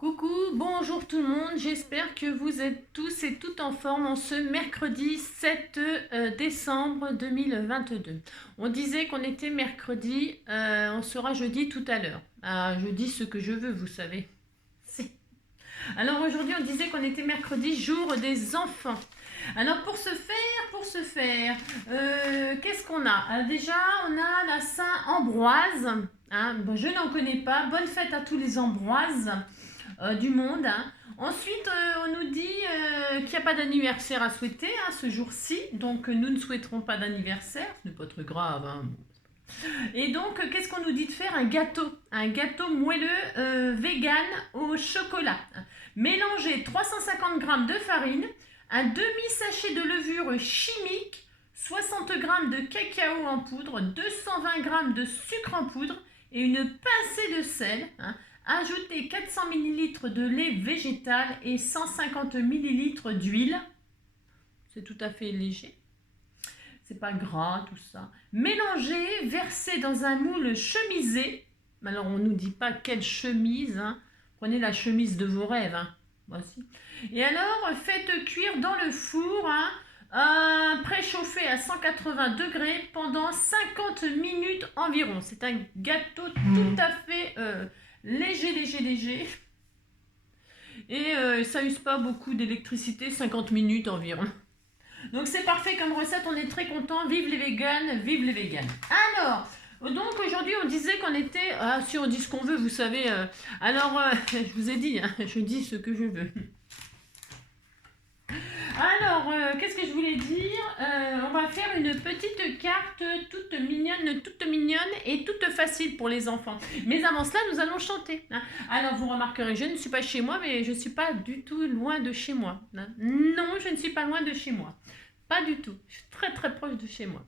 Coucou, bonjour tout le monde, j'espère que vous êtes tous et toutes en forme en ce mercredi 7 décembre 2022. On disait qu'on était mercredi, on sera jeudi tout à l'heure. Ah, je dis ce que je veux, vous savez. Alors aujourd'hui on disait qu'on était mercredi, jour des enfants. Alors pour ce faire, qu'est-ce qu'on a? Déjà on a la Saint-Ambroise, hein. Bon, je n'en connais pas, bonne fête à tous les Ambroises du monde, hein. Ensuite, on nous dit qu'il n'y a pas d'anniversaire à souhaiter, hein, ce jour-ci. Donc, nous ne souhaiterons pas d'anniversaire. Ce n'est pas très grave, hein. Et donc, qu'est-ce qu'on nous dit de faire? Un gâteau moelleux vegan au chocolat. Mélangez 350 g de farine, un demi-sachet de levure chimique, 60 g de cacao en poudre, 220 g de sucre en poudre et une pincée de sel, hein. Ajoutez 400 ml de lait végétal et 150 ml d'huile. C'est tout à fait léger. C'est pas gras tout ça. Mélangez, versez dans un moule chemisé. Alors on nous dit pas quelle chemise, hein. Prenez la chemise de vos rêves, hein. Voici. Et alors faites cuire dans le four, hein, préchauffé à 180 degrés pendant 50 minutes environ. C'est un gâteau tout à fait léger. Et ça use pas beaucoup d'électricité, 50 minutes environ. Donc c'est parfait comme recette, on est très content. Vive les véganes, vive les véganes. Alors, donc aujourd'hui on disait qu'on était... Ah si on dit ce qu'on veut, vous savez. Je vous ai dit, hein, je dis ce que je veux. Alors, qu'est-ce que je voulais dire? On va faire une petite carte toute mignonne et toute facile pour les enfants. Mais avant cela, nous allons chanter, hein. Alors, vous remarquerez, je ne suis pas chez moi, mais je ne suis pas du tout loin de chez moi, hein. Non, je ne suis pas loin de chez moi. Pas du tout. Je suis très très proche de chez moi.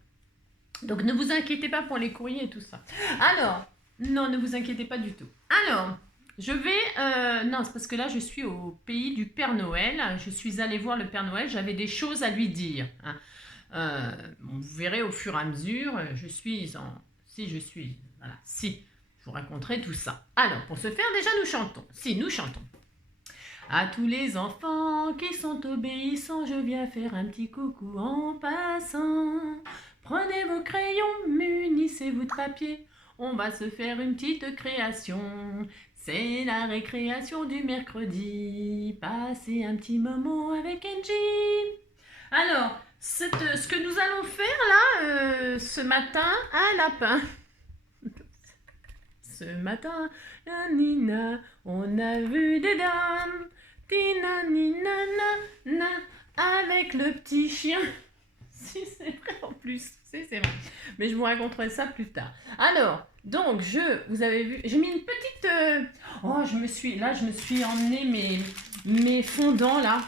Donc, ne vous inquiétez pas pour les courriers et tout ça. Alors, non, ne vous inquiétez pas du tout. Alors... Je vais... non, c'est parce que là, je suis au pays du Père Noël. Je suis allée voir le Père Noël. J'avais des choses à lui dire, hein. Vous verrez au fur et à mesure. Je suis en... Si, je suis... Voilà, si. Je vous raconterai tout ça. Alors, pour ce faire, déjà, nous chantons. Si, nous chantons. À tous les enfants qui sont obéissants, je viens faire un petit coucou en passant. Prenez vos crayons, munissez-vous de papier. On va se faire une petite création. C'est la récréation du mercredi. Passez un petit moment avec Angie. Alors, ce que nous allons faire là, ce matin, un lapin. Ce matin, Nina, on a vu des dames. Tina, nina, na, na, avec le petit chien. Si, c'est vrai en plus. C'est vrai. Mais je vous raconterai ça plus tard. Alors, donc, vous avez vu, j'ai mis une petite... je me suis emmené mes fondants, là.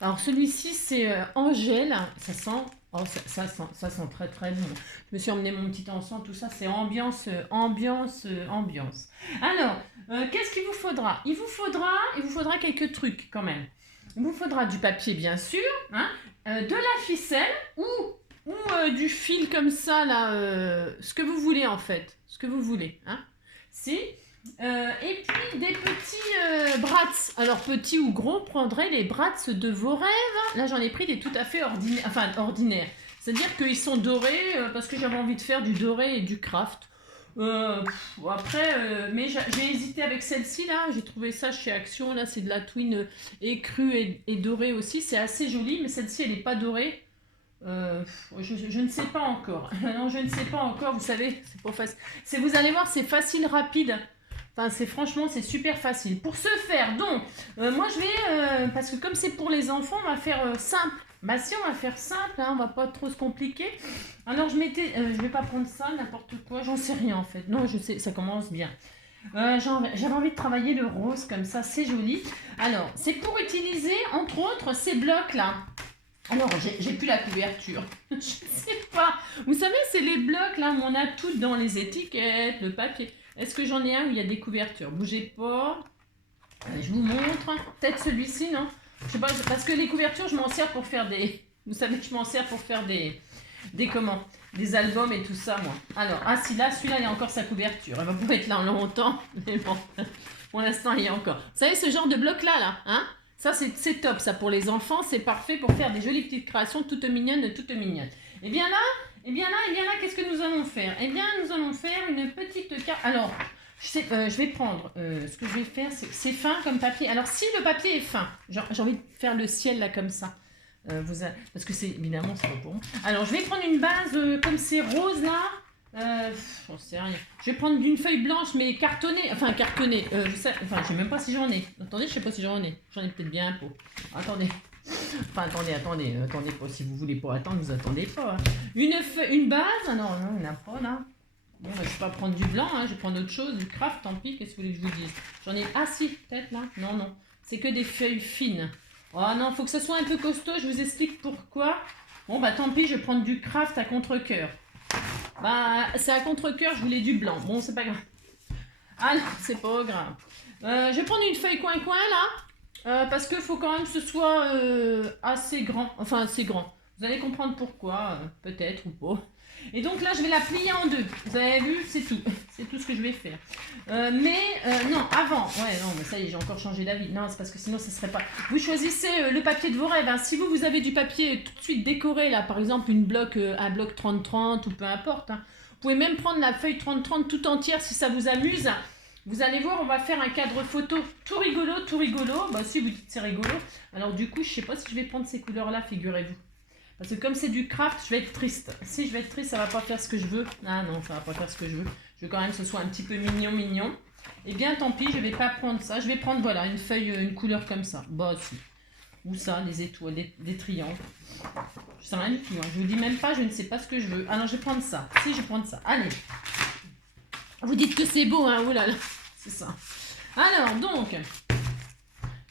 Alors, celui-ci, c'est Angèle. Ça sent... Oh, ça sent très, très bon. Je me suis emmené mon petit encens, tout ça, c'est ambiance. Alors, qu'est-ce qu'il vous faudra? Il vous faudra quelques trucs, quand même. Il vous faudra du papier, bien sûr, hein, de la ficelle ou du fil comme ça, là, ce que vous voulez, en fait. Ce que vous voulez, hein. Si. Et puis, des petits brats. Alors, petits ou gros, prendrez les brats de vos rêves. Là, j'en ai pris des tout à fait ordinaires. C'est-à-dire qu'ils sont dorés, parce que j'avais envie de faire du doré et du craft. Mais j'ai hésité avec celle-ci là, j'ai trouvé ça chez Action, là c'est de la twin écrue et dorée aussi, c'est assez joli, mais celle-ci elle n'est pas dorée. Je ne sais pas encore. Non, je ne sais pas encore, vous savez, c'est pas facile. Vous allez voir, c'est facile, rapide. Enfin, franchement, c'est super facile. Pour ce faire, donc, moi je vais, parce que comme c'est pour les enfants, on va faire simple. Bah si, on va faire simple, hein, on va pas trop se compliquer. Alors je vais pas prendre ça, n'importe quoi, j'en sais rien en fait. Non, je sais, ça commence bien. J'avais envie de travailler le rose comme ça, c'est joli. Alors, c'est pour utiliser, entre autres, ces blocs-là. Alors, j'ai plus la couverture. Je sais pas. Vous savez, c'est les blocs là où on a tout dans les étiquettes, le papier. Est-ce que j'en ai un où il y a des couvertures? Bougez pas. Je vous montre. Peut-être celui-ci, non? Je sais pas, parce que les couvertures, je m'en sers pour faire des... Vous savez que je m'en sers pour faire des albums et tout ça, moi. Alors, si là, celui-là, il y a encore sa couverture. Elle va pas être là longtemps, mais bon. Pour l'instant, il y a encore. Vous savez, ce genre de bloc-là, là, hein, ça, c'est top, ça, pour les enfants. C'est parfait pour faire des jolies petites créations toutes mignonnes, toutes mignonnes. Et bien là, qu'est-ce que nous allons faire? Eh bien, nous allons faire une petite carte. Alors, je vais prendre, ce que je vais faire, c'est fin comme papier. Alors, si le papier est fin, j'ai envie de faire le ciel, là, comme ça. Parce que c'est, évidemment, c'est pas pour moi. Alors, je vais prendre une base comme c'est rose, là. J'en sais rien. Je vais prendre une feuille blanche, mais cartonnée. Enfin, cartonnée. Je sais même pas si j'en ai. Attendez, je sais pas si j'en ai. J'en ai peut-être bien un pot. Attendez. Enfin, attendez pas. Si vous voulez pas attendre, vous attendez pas. Hein. Une base. Ah non, il n'y en a pas là. Bon, je vais pas prendre du blanc, hein. Je vais prendre autre chose. Du craft, tant pis. Qu'est-ce que vous voulez que je vous dise? J'en ai. Ah si, peut-être là. Non. C'est que des feuilles fines. Oh non, faut que ça soit un peu costaud. Je vous explique pourquoi. Bon, bah tant pis, je vais prendre du craft à contre-cœur. Bah, c'est à contre-cœur, je voulais du blanc. Bon, c'est pas grave. Ah non, c'est pas grave. Je vais prendre une feuille coin-coin là. Parce qu'il faut quand même que ce soit assez grand. Enfin, assez grand. Vous allez comprendre pourquoi, peut-être ou pas. Et donc là, je vais la plier en deux. Vous avez vu, c'est tout. C'est tout ce que je vais faire. Non, avant. Ouais, non, mais ça y est, j'ai encore changé d'avis. Non, c'est parce que sinon, ça serait pas... Vous choisissez le papier de vos rêves. Hein. Si vous avez du papier tout de suite décoré, là, par exemple, un bloc 30-30 ou peu importe. Hein. Vous pouvez même prendre la feuille 30-30 tout entière si ça vous amuse. Vous allez voir, on va faire un cadre photo tout rigolo. Bah, si vous dites c'est rigolo. Alors, du coup, je sais pas si je vais prendre ces couleurs-là, figurez-vous. Parce que comme c'est du craft, je vais être triste. Si je vais être triste, ça va pas faire ce que je veux. Ah non, ça va pas faire ce que je veux. Je veux quand même que ce soit un petit peu mignon. Eh bien, tant pis, je vais pas prendre ça. Je vais prendre, voilà, une feuille, une couleur comme ça. Bah, si. Ou ça, des étoiles, des triangles. Je sais rien du tout. Hein. Je vous dis même pas, je ne sais pas ce que je veux. Ah non, je vais prendre ça. Si, je vais prendre ça. Allez. Vous dites que c'est beau, hein. Oulala. C'est ça. Alors, donc...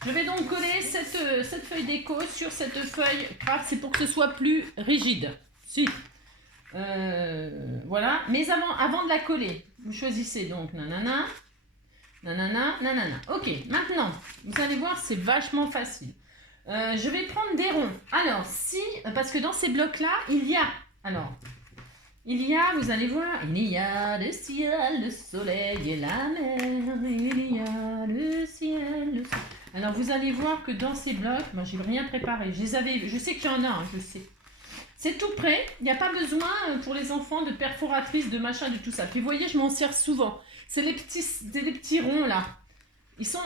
Je vais donc coller cette feuille déco sur cette feuille craft, c'est pour que ce soit plus rigide. Si. Voilà. Mais avant de la coller, vous choisissez donc nanana. Ok, maintenant, vous allez voir, c'est vachement facile. Je vais prendre des ronds. Alors, parce que dans ces blocs-là, vous allez voir, il y a le ciel, le soleil et la mer. Il y a le ciel, le soleil. Alors, vous allez voir que dans ces blocs, moi, j'ai rien préparé. Je sais qu'il y en a, hein, je sais. C'est tout prêt. Il n'y a pas besoin pour les enfants de perforatrices, de machin, de tout ça. Puis, vous voyez, je m'en sers souvent. C'est les petits ronds, là. Ils sont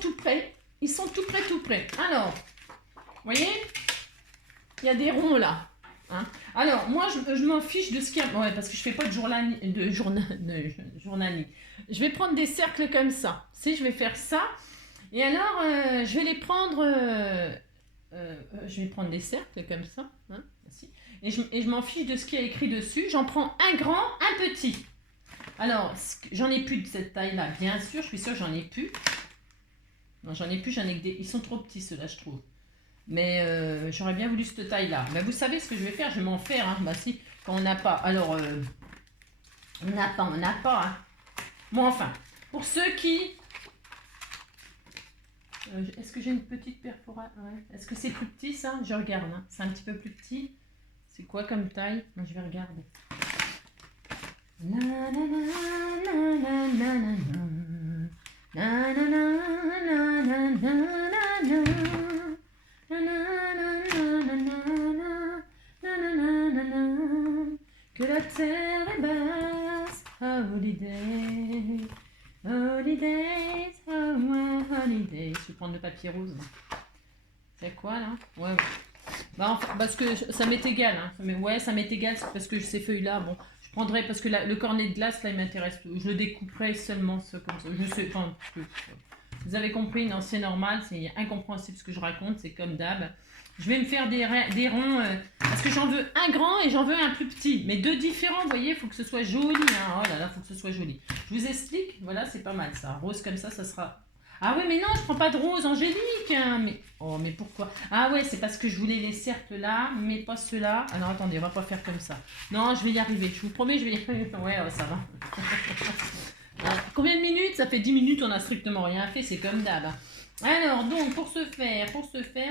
tout prêts. Ils sont tout prêts. Alors, vous voyez, il y a des ronds, là. Hein. Alors, moi, je m'en fiche de ce qu'il y a... Ouais, parce que je fais pas de journanie. Je vais prendre des cercles comme ça. Si, je vais faire ça. Et alors, je vais les prendre... je vais prendre des cercles comme ça. Hein, et je m'en fiche de ce qu'il y a écrit dessus. J'en prends un grand, un petit. Alors, j'en ai plus de cette taille-là, bien sûr. Je suis sûre que j'en ai plus. Non, j'en ai plus, j'en ai que des... Ils sont trop petits, ceux-là, je trouve. Mais j'aurais bien voulu cette taille-là. Mais vous savez ce que je vais faire? Je vais m'en faire. Hein. Bah si, quand on n'a pas. Alors, on n'a pas. Hein. Bon, enfin, pour ceux qui... est-ce que j'ai une petite perforation? Ouais. Est-ce que c'est plus petit, ça? Je regarde. Hein. C'est un petit peu plus petit. C'est quoi comme taille? Moi, je vais regarder. Que la terre est basse, holiday, holidays, oh my holidays. Je vais prendre le papier rose. C'est quoi là? Ouais. Bah, enfin, parce que ça m'est égal. Hein. Ouais, ça m'est égal parce que ces feuilles-là, bon, je prendrai parce que le cornet de glace là, il m'intéresse. Je le découperai seulement ça comme ça. Je sais, enfin, vous avez compris, non, c'est normal, c'est incompréhensible ce que je raconte, c'est comme d'hab. Je vais me faire des ronds parce que j'en veux un grand et j'en veux un plus petit. Mais deux différents, vous voyez, il faut que ce soit joli. Hein. Oh là là, il faut que ce soit joli. Je vous explique, voilà, c'est pas mal ça. Rose comme ça sera... Ah oui, mais non, je prends pas de rose angélique. Hein. Mais... Oh, mais pourquoi? Ah ouais, c'est parce que je voulais les cercles là, mais pas ceux-là. Alors attendez, on va pas faire comme ça. Non, je vais y arriver. Je vous promets, je vais y arriver. Ouais, ça va. Combien de minutes? Ça fait 10 minutes, on n'a strictement rien fait, c'est comme d'hab. Alors, donc, pour ce faire,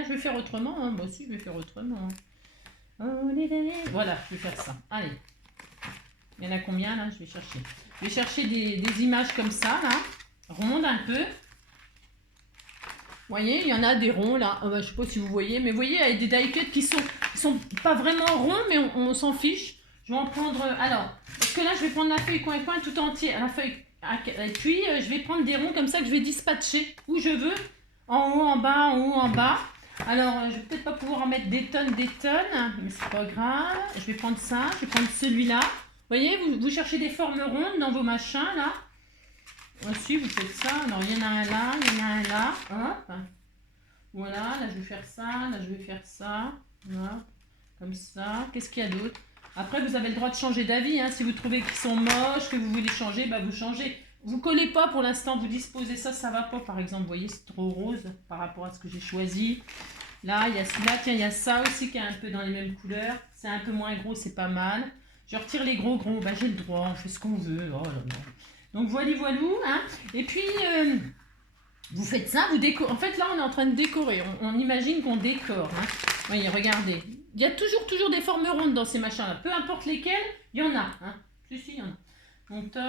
je vais faire autrement. Hein. Moi aussi, je vais faire autrement. Voilà, je vais faire ça. Allez. Il y en a combien, là? Je vais chercher. Je vais chercher des images comme ça, là. Rondes un peu. voyez, il y en a des ronds là. Je ne sais pas si vous voyez, mais vous voyez, il y a des die cuts qui sont pas vraiment ronds, mais on s'en fiche. Je vais en prendre. Alors, parce que là, je vais prendre la feuille coin tout entier. La feuille. Et puis, je vais prendre des ronds comme ça que je vais dispatcher où je veux. En haut, en bas, en haut, en bas. Alors, je vais peut-être pas pouvoir en mettre des tonnes, mais c'est pas grave. Je vais prendre ça, je vais prendre celui-là. Vous voyez, vous cherchez des formes rondes dans vos machins, là. Ensuite, vous faites ça. Alors, il y en a un là, il y en a un là. Hop. Voilà, là, je vais faire ça, là, je vais faire ça. Voilà, comme ça. Qu'est-ce qu'il y a d'autre? Après, vous avez le droit de changer d'avis. Hein. Si vous trouvez qu'ils sont moches, que vous voulez changer, bah, vous changez. Vous collez pas pour l'instant, vous disposez ça, ça va pas. Par exemple, vous voyez, c'est trop rose par rapport à ce que j'ai choisi. Là, il y a celui-là. Tiens, il y a ça aussi qui est un peu dans les mêmes couleurs. C'est un peu moins gros, c'est pas mal. Je retire les gros. Bah, j'ai le droit, on fait ce qu'on veut. Oh là là. Donc, voilou. Hein. Et puis, vous faites ça, vous décorez. En fait, là, on est en train de décorer. On imagine qu'on décore. Hein. Voyez, regardez. Il y a toujours des formes rondes dans ces machins-là. Peu importe lesquelles, il y en a. Hein. Si, il y en a. Donc, toc.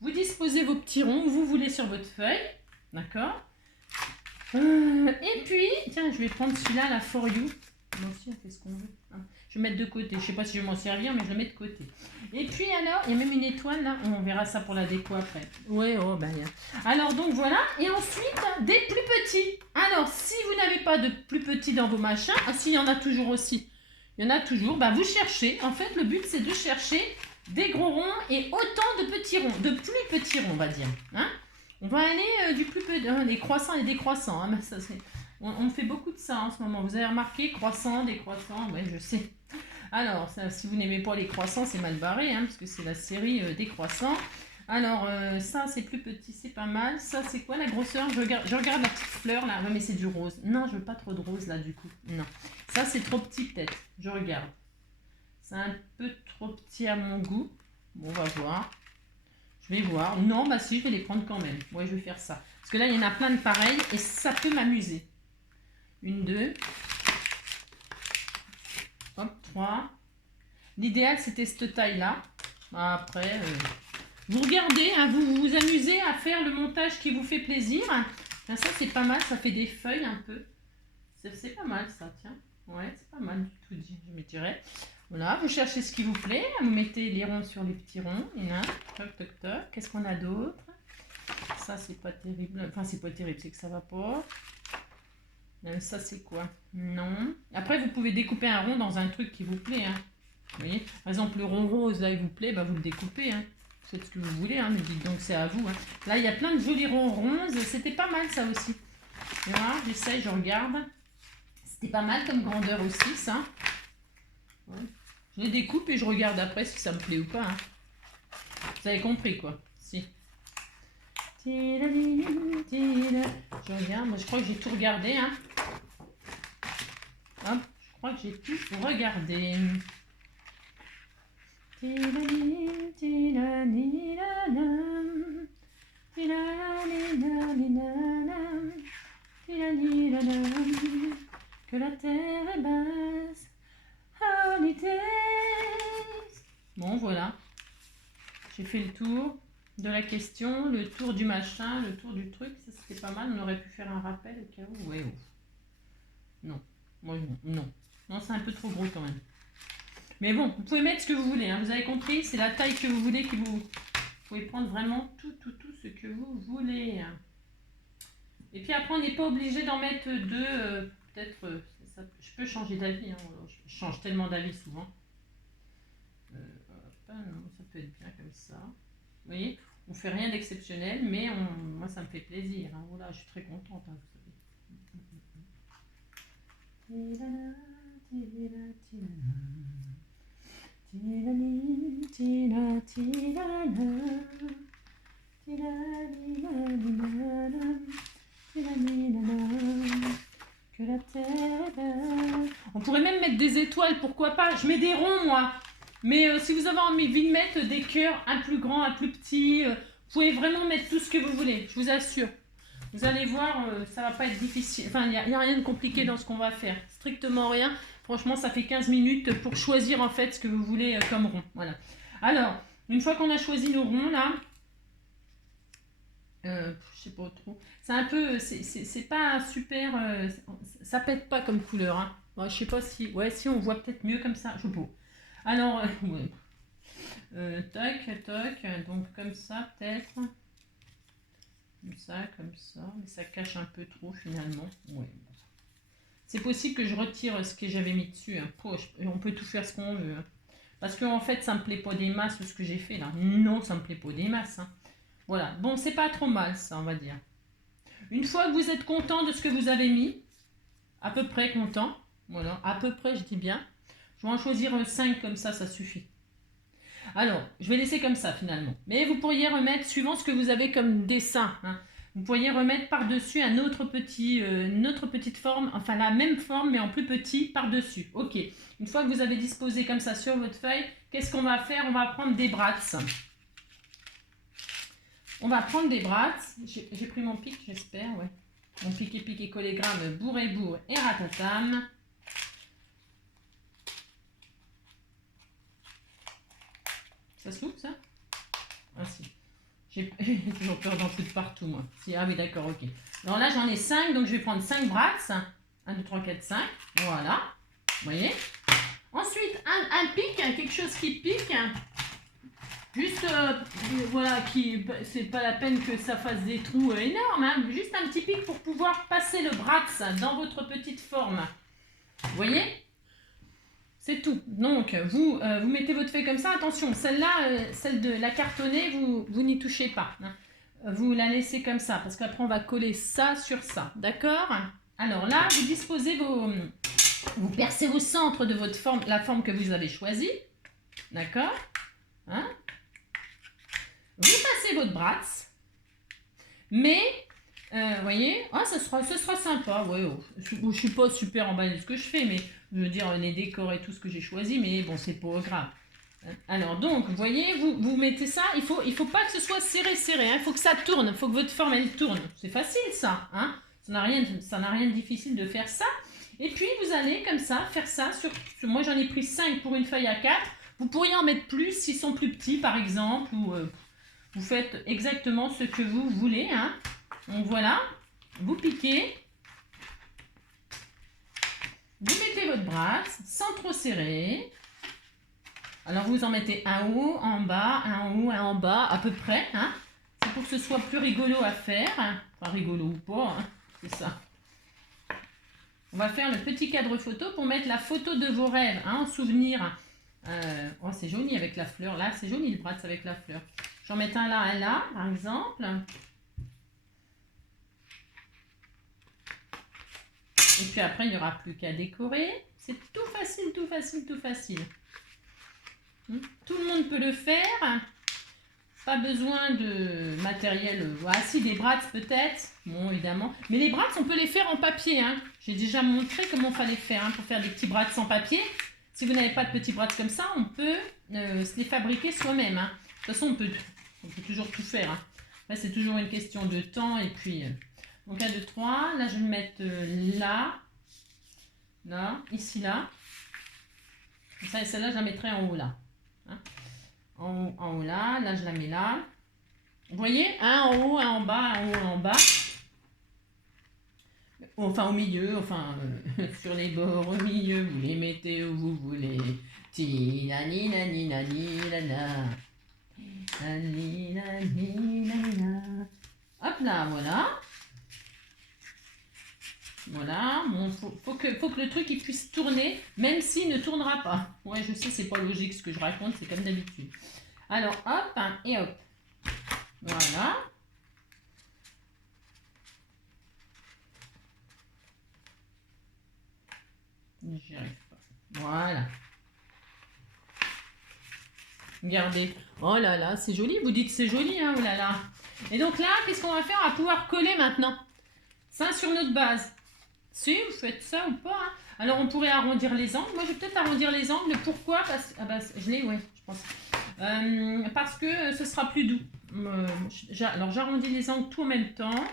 Vous disposez vos petits ronds où vous voulez sur votre feuille. D'accord. Et puis, tiens, je vais prendre celui-là, la For You. Moi aussi, on fait ce qu'on veut. Hein. Je vais mettre de côté. Je ne sais pas si je vais m'en servir, mais je le mets de côté. Et puis, alors, il y a même une étoile là. On verra ça pour la déco après. Ouais, oh, ben, yeah. Alors, donc, voilà. Et ensuite, des plus petits. Alors, si vous n'avez pas de plus petits dans vos machins, ah, si, il y en a toujours aussi. Il y en a toujours. Bah, vous cherchez. En fait, le but, c'est de chercher des gros ronds et autant de petits ronds. De plus petits ronds, on va dire. Hein. On va aller du plus petit. Les croissants et décroissants. Hein. Ça, on fait beaucoup de ça en ce moment. Vous avez remarqué, croissants, décroissants. Oui, je sais. Alors, ça, si vous n'aimez pas les croissants, c'est mal barré, hein, parce que c'est la série décroissants. Alors, ça, c'est plus petit, c'est pas mal. Ça, c'est quoi la grosseur? Je regarde la petite fleur, là. Non, mais c'est du rose. Non, je veux pas trop de rose, là, du coup. Non. Ça, c'est trop petit, peut-être. Je regarde. C'est un peu trop petit à mon goût. Bon, on va voir. Je vais voir. Non, bah si, je vais les prendre quand même. Ouais, je vais faire ça. Parce que là, il y en a plein de pareils et ça peut m'amuser. 1, 2. Hop, 3. L'idéal, c'était cette taille-là. Après, vous regardez, hein, vous vous amusez à faire le montage qui vous fait plaisir. Enfin, ça, c'est pas mal. Ça fait des feuilles un peu. C'est pas mal, ça, tiens. Ouais, c'est pas mal du tout, je me dirais. Voilà, vous cherchez ce qui vous plaît. Vous mettez les ronds sur les petits ronds. Toc. Qu'est-ce qu'on a d'autre? Ça, c'est pas terrible. Enfin, c'est pas terrible, c'est que ça va pas. Même ça, c'est quoi? Non. Après, vous pouvez découper un rond dans un truc qui vous plaît. Hein. Vous voyez? Par exemple, le rond rose, là, il vous plaît, bah, vous le découpez. Hein. Faites ce que vous voulez, hein, mais dites donc c'est à vous. Hein. Là, il y a plein de jolis ronds ronces. C'était pas mal, ça aussi. Voilà, j'essaye, je regarde. C'était pas mal comme grandeur aussi, ça. Ouais. Je les découpe et je regarde après si ça me plaît ou pas. Hein. Vous avez compris, quoi. Si. Je regarde, moi je crois que j'ai tout regardé. Hein. Hop, je crois que j'ai tout regardé. Que la terre est basse. Holidays. Bon, voilà. J'ai fait le tour de la question, le tour du machin, le tour du truc. Ça, c'était pas mal. On aurait pu faire un rappel au cas où. Ouais, non. Moi, non. Non, c'est un peu trop gros quand même. Mais bon, vous pouvez mettre ce que vous voulez. Hein. Vous avez compris, c'est la taille que vous voulez que vous pouvez prendre vraiment tout ce que vous voulez. Et puis après, on n'est pas obligé d'en mettre deux. Peut-être, je peux changer d'avis. Hein. Je change tellement d'avis souvent. Non, ça peut être bien comme ça. Vous voyez, on fait rien d'exceptionnel, mais moi, ça me fait plaisir. Hein. Voilà, je suis très contente, hein, vous savez. Que la terre est belle. On pourrait même mettre des étoiles, pourquoi pas. Je mets des ronds, moi. Mais si vous avez envie de mettre des cœurs, un plus grand, un plus petit, vous pouvez vraiment mettre tout ce que vous voulez, je vous assure. Vous allez voir, ça va pas être difficile. Enfin, il n'y a rien de compliqué dans ce qu'on va faire. Strictement rien. Franchement, ça fait 15 minutes pour choisir en fait ce que vous voulez comme rond. Voilà. Alors, une fois qu'on a choisi nos ronds là, Je sais pas trop. C'est un peu, c'est pas super, ça pète pas comme couleur. Hein. Bon, je sais pas si, ouais, si on voit peut-être mieux comme ça. Je sais pas. Alors, ouais. Toc, toc, donc comme ça peut-être. Comme ça, mais ça cache un peu trop finalement. Ouais. C'est possible que je retire ce que j'avais mis dessus. Hein. On peut tout faire ce qu'on veut. Hein. Parce qu'en fait, ça me plaît pas des masses ce que j'ai fait là. Non, ça me plaît pas des masses. Hein. Voilà, bon, c'est pas trop mal ça, on va dire. Une fois que vous êtes content de ce que vous avez mis, à peu près content, voilà, à peu près, je dis bien, je vais en choisir un 5 comme ça suffit. Alors, je vais laisser comme ça finalement. Mais vous pourriez remettre, suivant ce que vous avez comme dessin, hein, vous pourriez remettre par-dessus une autre petite forme, enfin la même forme mais en plus petit par-dessus. Ok, une fois que vous avez disposé comme ça sur votre feuille, qu'est-ce qu'on va faire? On va prendre des brasses. On va prendre des brasses. J'ai pris mon pic, j'espère, ouais. Mon piqué collégramme bourre et ratatam. Ça s'ouvre ça? Ah si. J'ai toujours peur d'en foutre partout moi. Si, ah oui d'accord, ok. Alors là j'en ai 5, donc je vais prendre 5 brasses. 1, 2, 3, 4, 5. Voilà. Vous voyez? Ensuite, un pic, quelque chose qui pique. Juste, voilà, c'est pas la peine que ça fasse des trous énormes, hein, juste un petit pic pour pouvoir passer le brax dans votre petite forme. Vous voyez? C'est tout. Donc, vous mettez votre feuille comme ça. Attention, celle-là, celle de la cartonnée, vous n'y touchez pas. Hein. Vous la laissez comme ça, parce qu'après, on va coller ça sur ça. D'accord? Alors là, vous disposez vous percez au centre de votre forme, la forme que vous avez choisie. D'accord? Hein? Vous passez votre brasse, mais, voyez, ah, ça sera sympa, ouais, je suis pas super emballée de ce que je fais, mais je veux dire, les décors et tout ce que j'ai choisi, mais bon, c'est pas grave. Alors donc, vous voyez, vous mettez ça, il faut pas que ce soit serré, hein, il faut que ça tourne, il faut que votre forme, elle tourne. C'est facile ça, hein, ça n'a rien de difficile de faire ça. Et puis, vous allez comme ça, faire ça, moi j'en ai pris 5 pour une feuille à 4, vous pourriez en mettre plus s'ils sont plus petits par exemple, ou... vous faites exactement ce que vous voulez. Hein. Donc voilà, vous piquez. Vous mettez votre brasse sans trop serrer. Alors vous en mettez un haut, un bas, un en haut, un en bas, à peu près. Hein. C'est pour que ce soit plus rigolo à faire. Hein. Pas rigolo ou pas, hein. C'est ça. On va faire le petit cadre photo pour mettre la photo de vos rêves, hein, en souvenir. Oh, c'est joli avec la fleur. Là, c'est joli le brasse avec la fleur. J'en mets un là, par exemple. Et puis après, il n'y aura plus qu'à décorer. C'est tout facile, tout facile, tout facile. Tout le monde peut le faire. Pas besoin de matériel. Ah si, des brats peut-être. Bon, évidemment. Mais les brats, on peut les faire en papier. Hein. J'ai déjà montré comment il fallait faire, hein, pour faire des petits brats en papier. Si vous n'avez pas de petits brats comme ça, on peut se les fabriquer soi-même. Hein. De toute façon, on peut toujours tout faire. Hein. Là, c'est toujours une question de temps. Et puis, donc 1, 2, 3. Là, je vais me mettre là. Là, ici, là. Ça, et celle-là, je la mettrai en haut, là. Hein. En haut, là. Là, je la mets là. Vous voyez? Un en haut, un en bas, un en haut, un en bas. Enfin, au milieu, enfin, sur les bords, au milieu. Vous les mettez où vous voulez. Ti-na-ni, na-ni, na-ni, na-na. Hop là, voilà. Voilà, bon, faut que le truc il puisse tourner, même s'il ne tournera pas. Ouais, je sais, c'est pas logique ce que je raconte, c'est comme d'habitude. Alors, hop, hein, et hop. Voilà. J'y arrive pas. Voilà. Regardez. Oh là là, c'est joli. Vous dites c'est joli, hein, oh là là. Et donc là, qu'est-ce qu'on va faire? On va pouvoir coller maintenant. Ça sur notre base. Si, vous faites ça ou pas. Hein. Alors, on pourrait arrondir les angles. Moi, je vais peut-être arrondir les angles. Pourquoi? Ah bah, je l'ai, ouais, je pense. Parce que ce sera plus doux. Alors, j'arrondis les angles tout en même temps.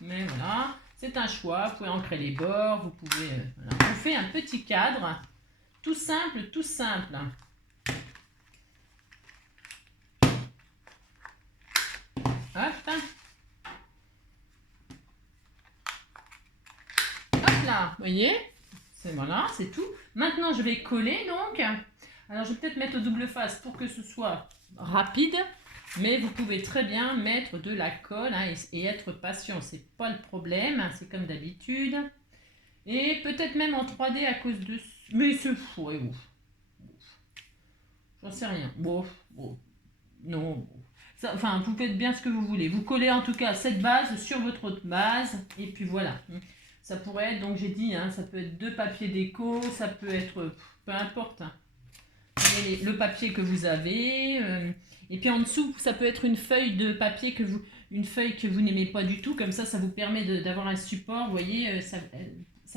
Mais voilà, c'est un choix. Vous pouvez ancrer les bords. Vous pouvez... voilà. On fait un petit cadre. Tout simple, tout simple. Hop. Voilà, vous voyez, voilà, c'est tout. Maintenant, je vais coller donc. Alors, je vais peut-être mettre au double face pour que ce soit rapide. Mais vous pouvez très bien mettre de la colle hein, et être patient. C'est pas le problème. C'est comme d'habitude. Et peut-être même en 3D à cause de... Mais c'est fou. Ouais, ouf. J'en sais rien. Bon. Non. Bon. Ça, enfin, vous faites bien ce que vous voulez. Vous collez en tout cas cette base sur votre autre base. Et puis voilà. Ça pourrait être, donc j'ai dit, hein, ça peut être 2 papiers déco. Ça peut être, peu importe. Hein. Le papier que vous avez. Et puis en dessous, ça peut être une feuille de papier que vous n'aimez pas du tout. Comme ça vous permet d'avoir un support. Vous voyez, ça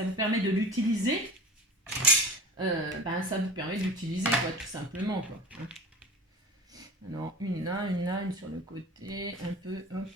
vous permet de l'utiliser. Ça vous permet d'utiliser, quoi, tout simplement, quoi. Hein. Alors, une là, une sur le côté, un peu, hop.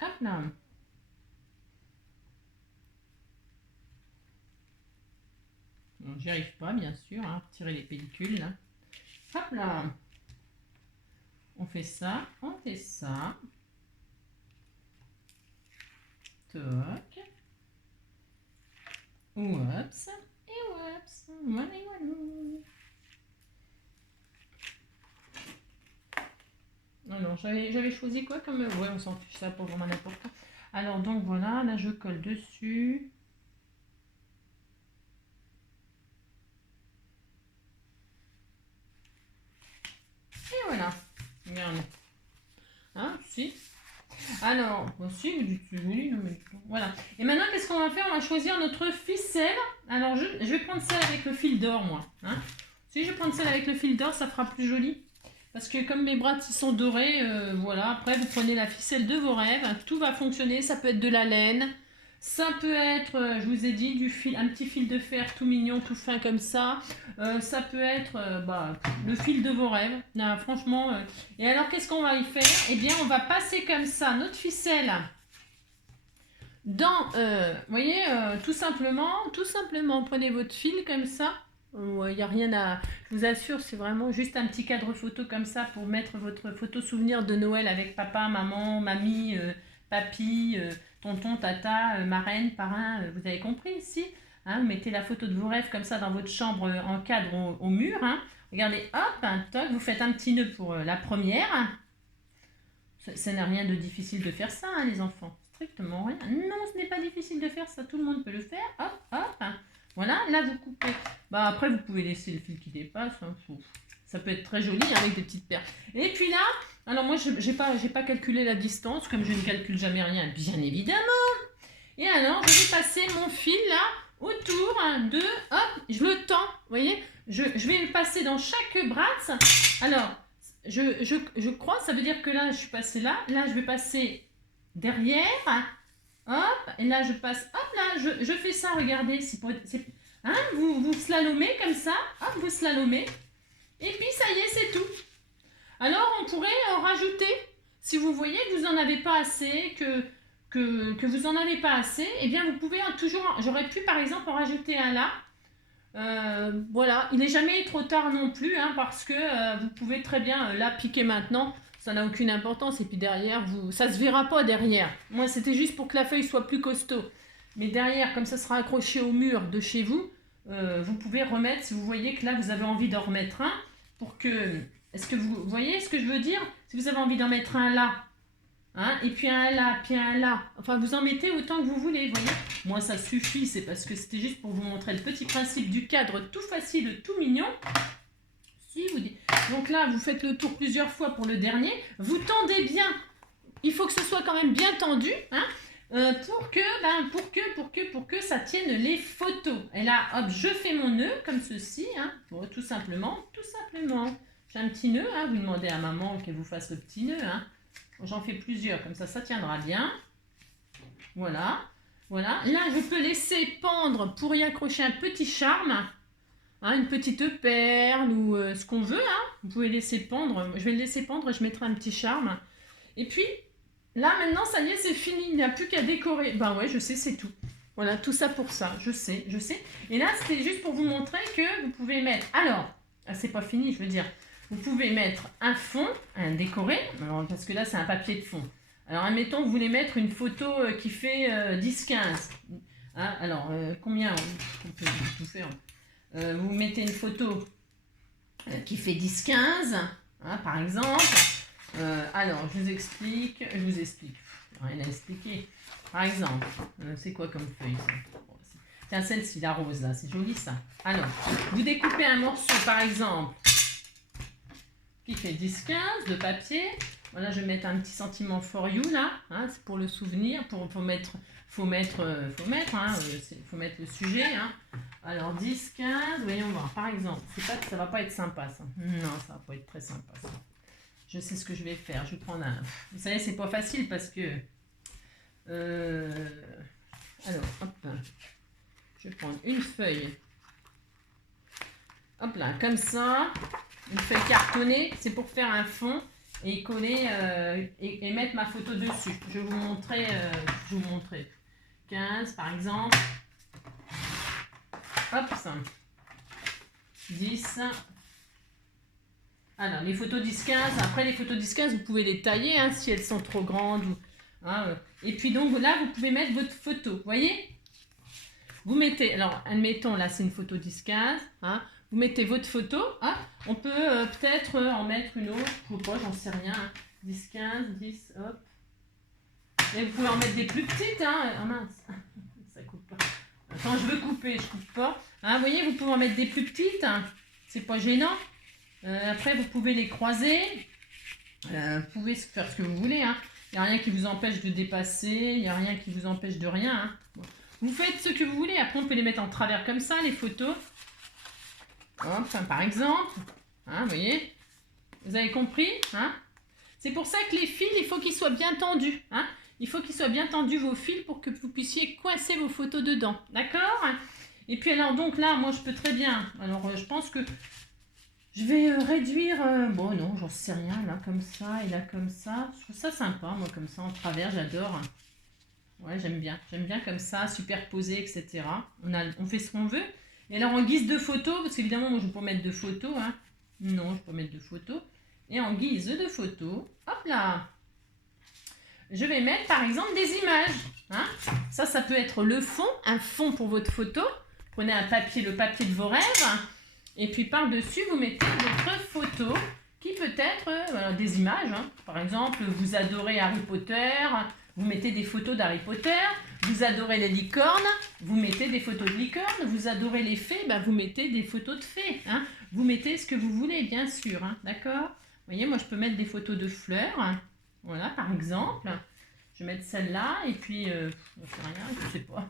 Hop là. Bon, j'y arrive pas, bien sûr, hein, retirer les pellicules. Là. Hop là. On fait ça, on fait ça. Toc. Oups. Et oups. Voilà, voilà. Alors, j'avais choisi quoi comme... Ouais, on s'en fiche, ça pour vraiment n'importe quoi. Alors, donc voilà, là je colle dessus. Et voilà. Regardez. Hein, si. Alors, aussi, vous dites, oui, non, mais... Voilà. Et maintenant, qu'est-ce qu'on va faire? On va choisir notre ficelle. Alors, je vais prendre celle avec le fil d'or, moi. Hein, si je prends celle avec le fil d'or, ça fera plus joli. Parce que comme mes bras ils sont dorés, voilà. Après, vous prenez la ficelle de vos rêves. Tout va fonctionner. Ça peut être de la laine. Ça peut être, je vous ai dit, du fil, un petit fil de fer tout mignon, tout fin comme ça. Ça peut être le fil de vos rêves. Là, franchement. Et alors, qu'est-ce qu'on va y faire? Eh bien, on va passer comme ça notre ficelle dans, vous voyez, tout simplement, prenez votre fil comme ça. Il n'y a rien à... Je vous assure, c'est vraiment juste un petit cadre photo comme ça pour mettre votre photo souvenir de Noël avec papa, maman, mamie, papy, tonton, tata, marraine, parrain. Vous avez compris ici hein, vous mettez la photo de vos rêves comme ça dans votre chambre en cadre au mur. Hein. Regardez, hop, toc, vous faites un petit nœud pour la première. Ça n'a rien de difficile de faire ça, hein, les enfants. Strictement rien. Non, ce n'est pas difficile de faire ça. Tout le monde peut le faire. Hop, hop. Voilà, là vous coupez. Après, vous pouvez laisser le fil qui dépasse. Hein. Ça peut être très joli hein, avec des petites perles. Et puis là, alors moi, je n'ai pas calculé la distance, comme je ne calcule jamais rien, bien évidemment. Et alors, je vais passer mon fil là autour de... Hop, je le tends, vous voyez. Je vais le passer dans chaque brasse. Alors, je crois, ça veut dire que là, je suis passée là. Là, je vais passer derrière. Hop, et là, je passe. Hop, là, je fais ça, regardez. Hein, vous slalomez comme ça. Hop, vous slalomez. Et puis, ça y est, c'est tout. Alors, on pourrait en rajouter. Si vous voyez que vous n'en avez pas assez, que vous n'en avez pas assez, eh bien, vous pouvez toujours... J'aurais pu, par exemple, en rajouter un là. Voilà, il n'est jamais trop tard non plus, hein, parce que vous pouvez très bien là piquer maintenant, ça n'a aucune importance, et puis derrière, ça se verra pas derrière. Moi, c'était juste pour que la feuille soit plus costaud. Mais derrière, comme ça sera accroché au mur de chez vous, vous pouvez remettre, si vous voyez que là, vous avez envie d'en remettre un, pour que... Est-ce que vous voyez ce que je veux dire? Si vous avez envie d'en mettre un là, hein, et puis un là, puis un là. Enfin, vous en mettez autant que vous voulez, vous voyez. Moi, ça suffit, c'est parce que c'était juste pour vous montrer le petit principe du cadre tout facile, tout mignon. Si, vous dites. Donc là, vous faites le tour plusieurs fois pour le dernier. Vous tendez bien. Il faut que ce soit quand même bien tendu, hein, pour que ça tienne les photos. Et là, hop, je fais mon nœud comme ceci, hein, tout simplement. J'ai un petit nœud, hein, vous demandez à maman qu'elle vous fasse le petit nœud. Hein. J'en fais plusieurs, comme ça tiendra bien. Voilà. Voilà. Là, je peux laisser pendre pour y accrocher un petit charme. Hein, une petite perle ou ce qu'on veut. Hein. Vous pouvez laisser pendre. Je vais le laisser pendre, je mettrai un petit charme. Et puis, là, maintenant, ça y est, c'est fini. Il n'y a plus qu'à décorer. Ben ouais, je sais, c'est tout. Voilà, tout ça pour ça. Je sais. Et là, c'était juste pour vous montrer que vous pouvez mettre... Alors, c'est pas fini, je veux dire. Vous pouvez mettre un fond, un décoré. Alors, parce que là, c'est un papier de fond. Alors, admettons, vous voulez mettre une photo qui fait 10-15. Hein, alors, combien on peut tout faire. Vous mettez une photo qui fait 10-15, hein, par exemple. Alors, je vous explique. Rien à expliquer. Par exemple, c'est quoi comme feuille ça? Tiens, celle-ci, la rose, là, c'est joli ça. Alors, vous découpez un morceau, par exemple, qui fait 10-15 de papier. Voilà, je vais mettre un petit sentiment for you, là. Hein, c'est pour le souvenir, faut mettre le sujet. Hein. Alors, 10-15, voyons voir. Par exemple, ça va pas être sympa, ça. Non, ça va pas être très sympa, ça. Je sais ce que je vais faire. Je vais prendre un... Vous savez, c'est pas facile parce que... Alors, hop. Je vais prendre une feuille. Hop là, comme ça. Une feuille cartonnée. C'est pour faire un fond et coller et mettre ma photo dessus. Je vais vous montrer. 15 par exemple. Hop, ça. 10. Alors, les photos 10-15. Après, les photos 10-15, vous pouvez les tailler hein, si elles sont trop grandes. Hein, et puis donc là, vous pouvez mettre votre photo. Vous voyez? Vous mettez, alors admettons, là c'est une photo 10-15. Hein, vous mettez votre photo. Hein, on peut peut-être en mettre une autre. Je ne sais pas, j'en sais rien. Hein, 10-15, 10, hop. Et vous pouvez en mettre des plus petites. Hein. Oh mince, ça coupe pas. Quand je veux couper, je coupe pas. Hein, vous voyez, vous pouvez en mettre des plus petites. Hein. C'est pas gênant. Après, vous pouvez les croiser. Vous pouvez faire ce que vous voulez. Hein. Il n'y a rien qui vous empêche de dépasser. Il n'y a rien qui vous empêche de rien. Hein. Bon. Vous faites ce que vous voulez. Après, on peut les mettre en travers comme ça, les photos. Enfin, par exemple. Hein, vous voyez? Vous avez compris hein? C'est pour ça que les fils, il faut qu'ils soient bien tendus. Hein? Il faut qu'ils soient bien tendus, vos fils, pour que vous puissiez coincer vos photos dedans. D'accord? Et puis alors, donc là, moi, je peux très bien... Alors, je pense que... Je vais réduire, bon non, j'en sais rien, là comme ça et là comme ça. Je trouve ça sympa, moi comme ça en travers, j'adore. Ouais, j'aime bien comme ça, superposé, etc. On fait ce qu'on veut. Et alors en guise de photo, parce qu'évidemment moi je ne peux pas mettre de photo, hein. Non, je ne peux pas mettre de photo. Et en guise de photo, hop là, je vais mettre par exemple des images. Hein. Ça peut être le fond, un fond pour votre photo. Prenez un papier, le papier de vos rêves. Et puis par-dessus, vous mettez votre photo qui peut être des images. Hein. Par exemple, vous adorez Harry Potter, vous mettez des photos d'Harry Potter. Vous adorez les licornes, vous mettez des photos de licornes. Vous adorez les fées, ben vous mettez des photos de fées. Hein. Vous mettez ce que vous voulez, bien sûr. Hein. D'accord? Vous voyez, moi je peux mettre des photos de fleurs. Hein. Voilà, par exemple. Je vais mettre celle-là et puis, je sais rien, je sais pas.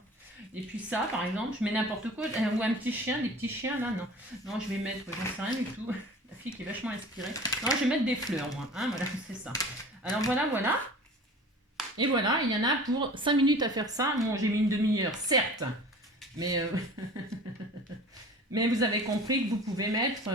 Et puis ça, par exemple, je mets n'importe quoi. Ou un petit chien, des petits chiens, là, non. Non, je vais mettre, j'en sais rien du tout. La fille qui est vachement inspirée. Non, je vais mettre des fleurs, moi. Hein, voilà, c'est ça. Alors, voilà. Et voilà, il y en a pour 5 minutes à faire ça. Bon, j'ai mis une demi-heure, certes. Mais, mais vous avez compris que vous pouvez mettre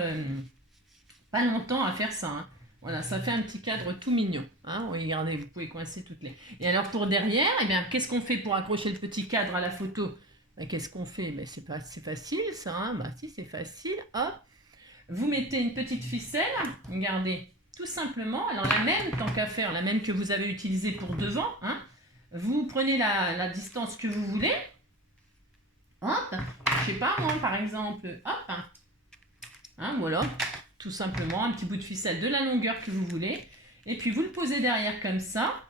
pas longtemps à faire ça. Hein. Voilà, ça fait un petit cadre tout mignon. Hein. Regardez, vous pouvez coincer toutes les... Et alors pour derrière, eh bien, qu'est-ce qu'on fait pour accrocher le petit cadre à la photo? Ben, qu'est-ce qu'on fait? Ben, c'est facile ça. Hein. Ben, si, c'est facile. Hop. Vous mettez une petite ficelle. Regardez, tout simplement. Alors la même, tant qu'à faire, la même que vous avez utilisée pour devant. Hein. Vous prenez la distance que vous voulez. Hop. Je sais pas moi, par exemple. Hop. Hein, voilà. Tout simplement, un petit bout de ficelle de la longueur que vous voulez. Et puis, vous le posez derrière comme ça.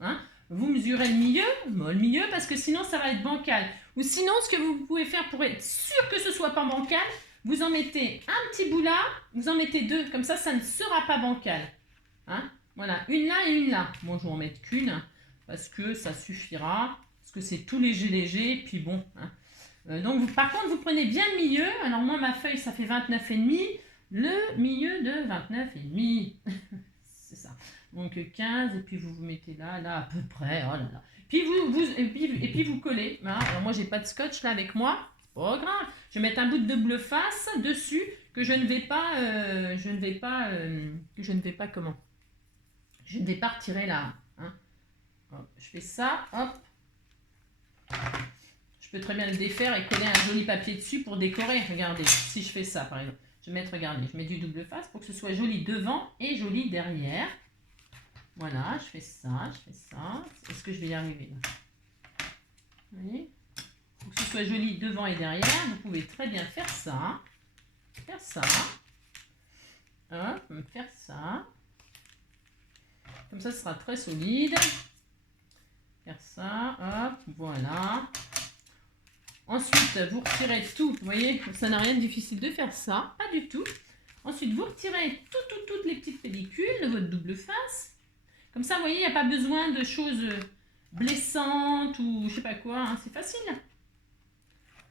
Hein. Vous mesurez le milieu. Bon, le milieu, parce que sinon, ça va être bancal. Ou sinon, ce que vous pouvez faire pour être sûr que ce ne soit pas bancal, vous en mettez un petit bout là, vous en mettez deux. Comme ça, ça ne sera pas bancal. Hein. Voilà, une là et une là. Bon, je vais en mettre qu'une, parce que ça suffira. Parce que c'est tout léger. Puis bon. Hein. Donc, par contre, vous prenez bien le milieu. Alors, moi, ma feuille, ça fait 29,5. le milieu de 29,5. C'est ça. Donc 15, et puis vous vous mettez là, là à peu près, oh là là. Puis puis vous collez. Hein. Alors moi j'ai pas de scotch là avec moi, c'est pas grave. Je vais mettre un bout de double face dessus que je ne vais pas, comment? Je ne vais pas retirer là. Hein. Hop, je fais ça, hop. Je peux très bien le défaire et coller un joli papier dessus pour décorer. Regardez, si je fais ça par exemple. Je vais mettre, regardez, je mets du double face pour que ce soit joli devant et joli derrière. Voilà, je fais ça, je fais ça. Est-ce que je vais y arriver là? Vous voyez? Pour que ce soit joli devant et derrière, vous pouvez très bien faire ça. Faire ça. Hop, faire ça. Comme ça, ce sera très solide. Faire ça, hop, voilà. Ensuite, vous retirez tout. Vous voyez, ça n'a rien de difficile de faire ça, pas du tout. Ensuite, vous retirez toutes les petites pellicules de votre double face. Comme ça, vous voyez, il n'y a pas besoin de choses blessantes ou je sais pas quoi. Hein, c'est facile.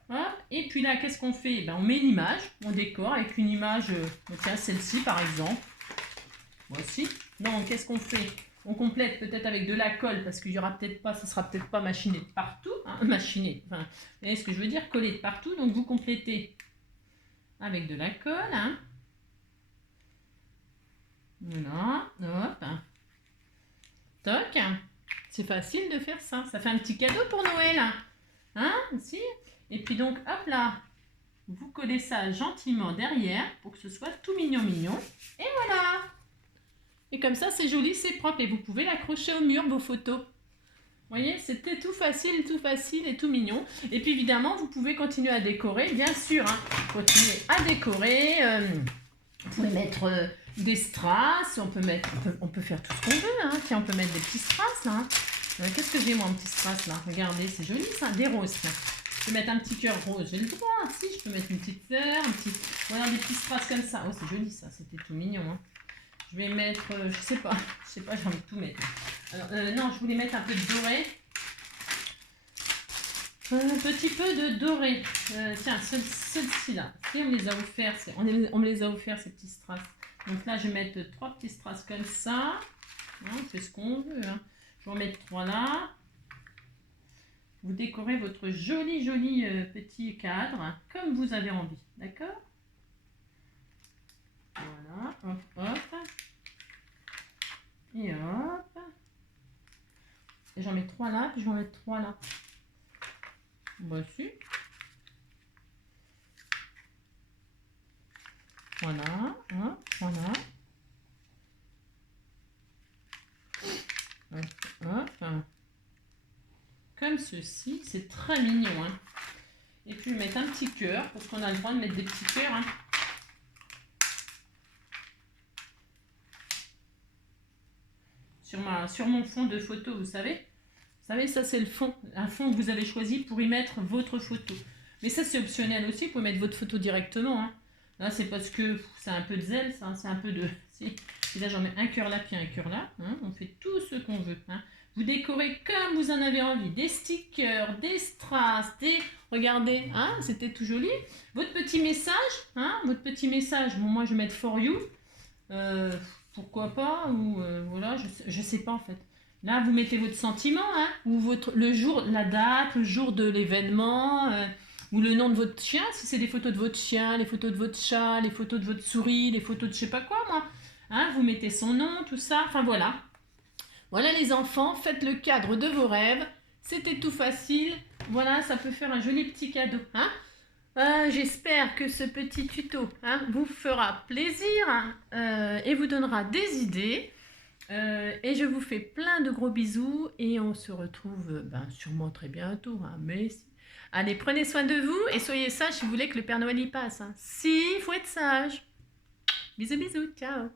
Hop. Et puis là, qu'est-ce qu'on fait? Ben, on met une image, on décore avec une image, tiens, celle-ci par exemple. Voici. Donc, qu'est-ce qu'on fait? On complète peut-être avec de la colle parce qu'il y aura peut-être pas, ça sera peut-être pas machiné de partout. Hein, machiné, enfin, vous voyez ce que je veux dire? Coller de partout. Donc, vous complétez avec de la colle. Hein. Voilà. Hop. Toc. C'est facile de faire ça. Ça fait un petit cadeau pour Noël. Hein? Si. Et puis donc, hop là. Vous collez ça gentiment derrière pour que ce soit tout mignon. Et voilà. Et comme ça, c'est joli, c'est propre. Et vous pouvez l'accrocher au mur, vos photos. Vous voyez, c'était tout facile et tout mignon. Et puis évidemment, vous pouvez continuer à décorer, bien sûr. Hein. Continuez à décorer. Vous pouvez mettre des strass. On peut faire tout ce qu'on veut. Hein. Tiens, on peut mettre des petits strass. Hein. Qu'est-ce que j'ai moi, un petit strass là? Regardez, c'est joli ça, des roses. Tiens. Je peux mettre un petit cœur rose, j'ai le droit. Si, je peux mettre une petite fleur, voilà, des petits strass comme ça. Oh, c'est joli ça, c'était tout mignon. Hein. Je vais mettre, je sais pas, j'ai envie de tout mettre. Alors, non, je voulais mettre un peu de doré. Un petit peu de doré. Tiens, celle-ci là. Si on me les a offerts, on me les a offerts ces petits strass. Donc là, je vais mettre 3 petits strass comme ça. Hein, on fait ce qu'on veut. Hein. Je vais en mettre 3 là. Vous décorez votre joli petit cadre comme vous avez envie. D'accord? Voilà, hop. Et hop. Et j'en mets 3 là, puis je vais en mettre 3 là. Voici. Voilà, voilà. Hop. Comme ceci, c'est très mignon. Hein. Et puis mettre un petit cœur, parce qu'on a le droit de mettre des petits cœurs. Hein. Sur mon fond de photo, vous savez, ça c'est le fond, un fond que vous avez choisi pour y mettre votre photo. Mais ça c'est optionnel aussi, vous pouvez mettre votre photo directement. Hein. Là c'est parce que c'est un peu de zèle, ça, c'est un peu de... Et là j'en mets un cœur là, puis un cœur là. Hein. On fait tout ce qu'on veut. Hein. Vous décorez comme vous en avez envie. Des stickers, des strass, Regardez, hein, c'était tout joli. Votre petit message, hein, bon, moi je vais mettre for you. Pourquoi pas, ou voilà, je sais pas en fait. Là, vous mettez votre sentiment, hein, ou le jour, la date, le jour de l'événement, ou le nom de votre chien, si c'est des photos de votre chien, les photos de votre chat, les photos de votre souris, les photos de je sais pas quoi, moi. Hein, vous mettez son nom, tout ça, enfin voilà. Voilà les enfants, faites le cadre de vos rêves. C'était tout facile. Voilà, ça peut faire un joli petit cadeau. Hein. J'espère que ce petit tuto vous fera plaisir et vous donnera des idées. Et je vous fais plein de gros bisous et on se retrouve sûrement très bientôt. Hein, mais allez, prenez soin de vous et soyez sages si vous voulez que le Père Noël y passe. Hein. Si, il faut être sage. Bisous, bisous, ciao.